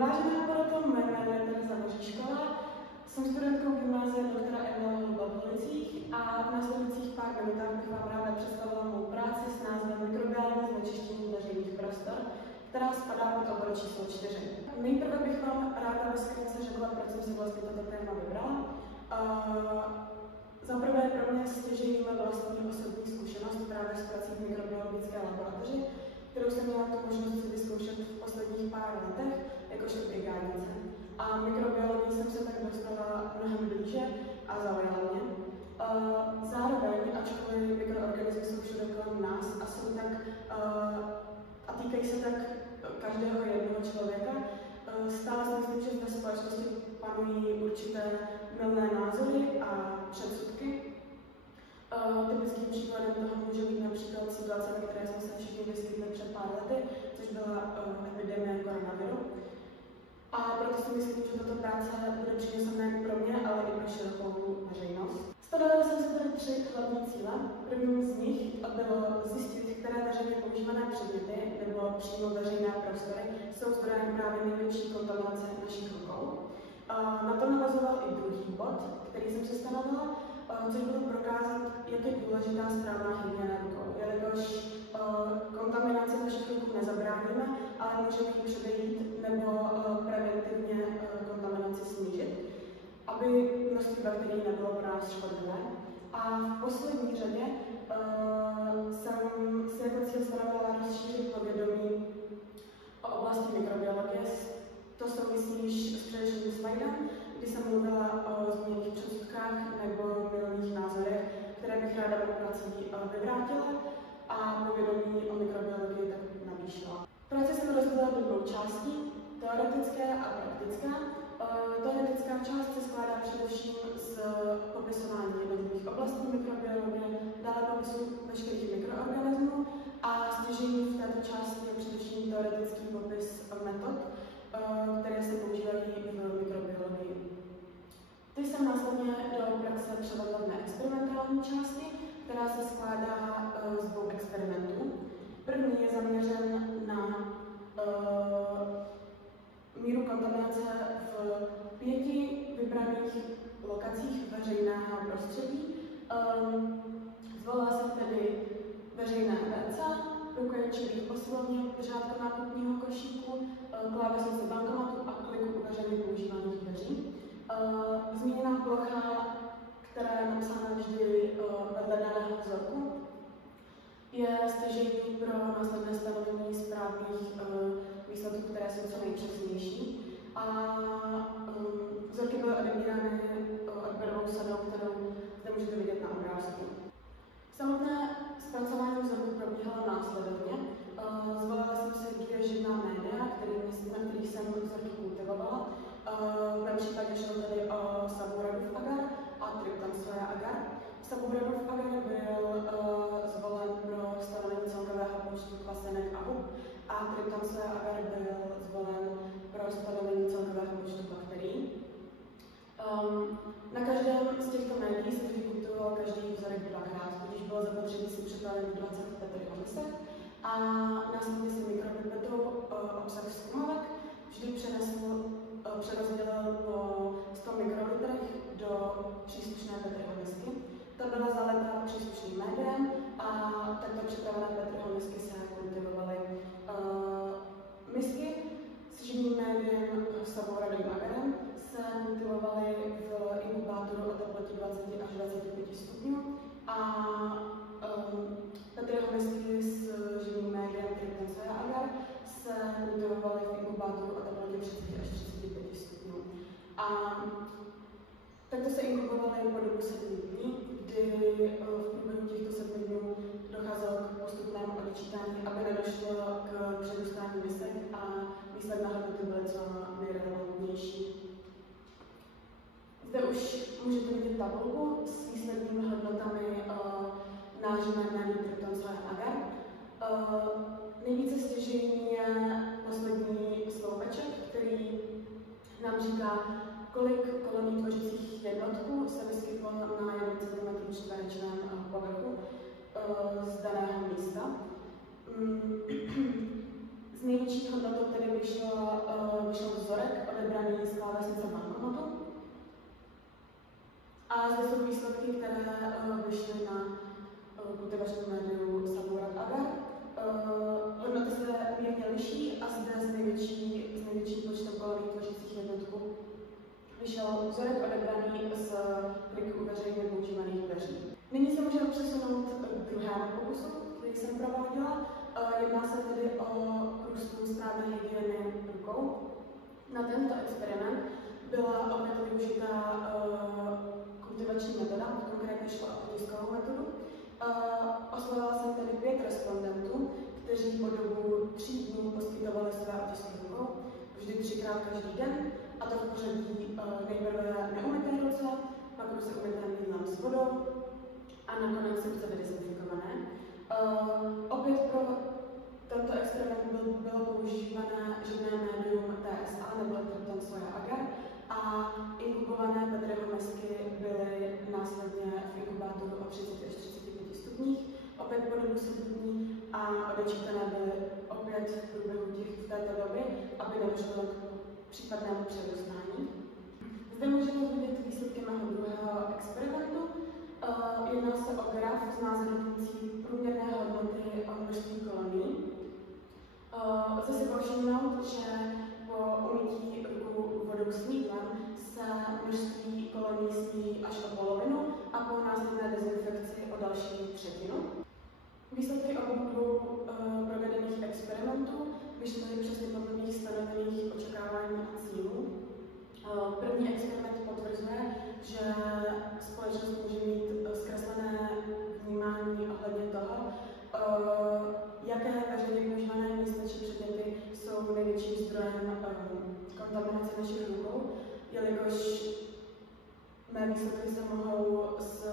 Vážená poroto, mé jméno je Tereza Boříšková, jsem studentkou gymnázia doktora Emila Holba v Holicích a v následujících pár minutách bych vám ráda představila mou práci s názvem Mikrobiální znečištění veřejných prostor, která spadá pod obor číslo 4. Nejprve bych vám ráda ve zkratce řekla, proč jsem si vlastně toto téma vybrala. Za prvé pro mě stěžejíme vlastní osobní zkušenost právě s prací v mikrobiologické laboratoři, kterou jsem měla tu možnost si vyzkoušet v posledních pár letech, jakožto brigádnice. A mikrobiologii jsem se tak dostala mnohem blíže a zaujala mě. Zároveň, ačkoliv mikroorganismy jsou všude kolem nás a jsou tak, a týkají se tak každého jednoho člověka, stále si myslím, že ve společnosti panují určité mylné názory a předsudky. Typickým příkladem toho může být například situace, ve které jsme se všichni vyskytli před pár lety, což byla epidemie koronaviru. A proto si myslím, že tato práce bude přínosem nejen pro mě, ale i pro širokou veřejnost. Stanovila jsem si tady 3 hlavní cíle. Prvním z nich bylo zjistit, které veřejně používané předměty nebo přímo veřejné prostory jsou zdrojem právě největší kontaminace našich rukou. Na to navazoval i druhý bod, který jsem si stanovila, což bylo prokázat, jak je důležitá správná hygiena rukou, jelikož kontaminaci našich rukou nezabráníme, ale můžeme ji předejít nebo preventivně kontaminaci snížit, aby množství bakterií nebylo pro nás škodlivé. A v poslední řadě jsem si jako cíl stanovila rozšířit povědomí o oblasti mikrobiologie. To souvisí již s předešlým slajdem, kdy jsem mluvila o zmíněných předsudkách nebo mylných názorech, které bych ráda do prací vyvrátila a povědomí o mikrobiologii tak navýšila. Práci jsem rozdělila do 2 částí, teoretické a praktické. Teoretická část se skládá především z popisování jednotlivých oblastí mikrobiologie, dále popisu veškerých mikroorganismů a stěžejní v této části je především teoretický popis metod, které se používají v mikrobiologii. Ty jsem následně do praxe převedla v neexperimentální části, která se skládá z 2 experimentů. První je zaměřen na míru kontaminace v 5 vybraných lokacích veřejného prostředí. Zvolila jsem tedy veřejné WC, rukoječní posilovně, pořádka nákupního košíku, klávesnice bankomatu a kliku u veřejně používaných dveří. Zmíněná plocha, která je napsána vždy vedle daného vzorku, je stěžejní pro následné stanovení správných výsledků, které jsou co nejpřesnější. A vzorky byly odebírány odběrovou sadou, kterou zde můžete vidět na obrázku. Samotné zpracování vzorku probíhalo následovně. Zvolila jsem si 2 živná média, na kterých jsem vzorky kultivovala. V mém případě šlo tedy o Saburadův agar a Tryptam soja agar. Saburadův agar byl zvolen pro stanovení celkového počtu klasenek a hub a Tryptam soja agar byl zvolen pro stanovení celkového počtu bakterií. Na každém z těchto médií se vykultivoval každý vzorek 2krát, tudíž bylo zapotřebí si připravit 20 Petryho misek a následně si mikropipetou obsah zkumavek vždy přerozdělil po 100 mikrolitrech do příslušné Petryho misky. Ta byla zaleta příslušným médiem a takto připravené Petryho misky se kultivovaly. Misky s živým médiem Saburadovým agarem se kultivovaly v inkubátoru o teplotě 20 až 25 stupňů a Petryho misky s živým médiem Tryptam soja agar se kultivovaly v inkubátoru o teplotě 30 až 35 stupňů. A takto se inkubovaly po dobu 7 dní, kdy v průběhu těchto 7 dnů docházelo k postupnému odečítání, aby nedošlo k předostání misek a výsledné hodnoty byly co nejrelevantnější. Zde už můžete vidět tabulku s výslednými hodnotami náživné médií Tryptam soja agar. Nejvíce stěžejní je poslední sloupeček, který nám říká, kolik kolonií tvořících jednotků se vyskytlo na 1 cm čtverečném povrchu z daného místa. Z největší hodnotou tedy vyšel vzorek odebraný z klávesnice bankomatu. A zde jsou výsledky, které vyšly na kultivačním médiu Sabourat Agar. Hodnoty se mírně liší a zde s největším počtem kolonií tvořících jednotku vyšel vzorek odebraný z kliků veřejně používaných dveří. Nyní se můžeme přesunout k druhému pokusu, který jsem prováděla. Jedná se tedy o průzkum správné hygieny rukou. Na tento experiment byla opět využita kultivační metoda, konkrétně šlo o tiskovou metodu. Oslovila jsem tedy 5 respondentů, kteří po dobu 3 dnů poskytovali své otisky rukou, vždy 3krát každý den, a to v pořadí nejprve neumyté ruce, pak ruce umyté mýdlem s vodou a nakonec ruce vydezinfikované. Opět pro tento experiment bylo používané živné médium TSA nebo Triptan Soja Agar a inkubované Petriho mesky byly následně v inkubátoru o 30 až 35 stupních, opět po dobu 7 dní, a odečítané byly opět v průběhu v této doby, aby nedošlo k případnému přerůstání. Zde můžeme vidět výsledky mého druhého experimentu. Jedná se o graf znázorňující průměrné hodnoty o množství kolonií. Lze si povšimnout, že po umytí ruku vodou s mýdlem se množství kolonií sníží až o polovinu a po následné dezinfekci o další 1/3. Výsledky obou dvou provedených experimentů vyšly přesně podle mých stanovených očekávání a cílů. První experiment potvrzuje, že společnost může mít zkreslené vnímání ohledně toho, jaké veřejně používané místní předměty jsou největším zdrojem kontaminace našich rukou, jelikož mé výsledky se mohou s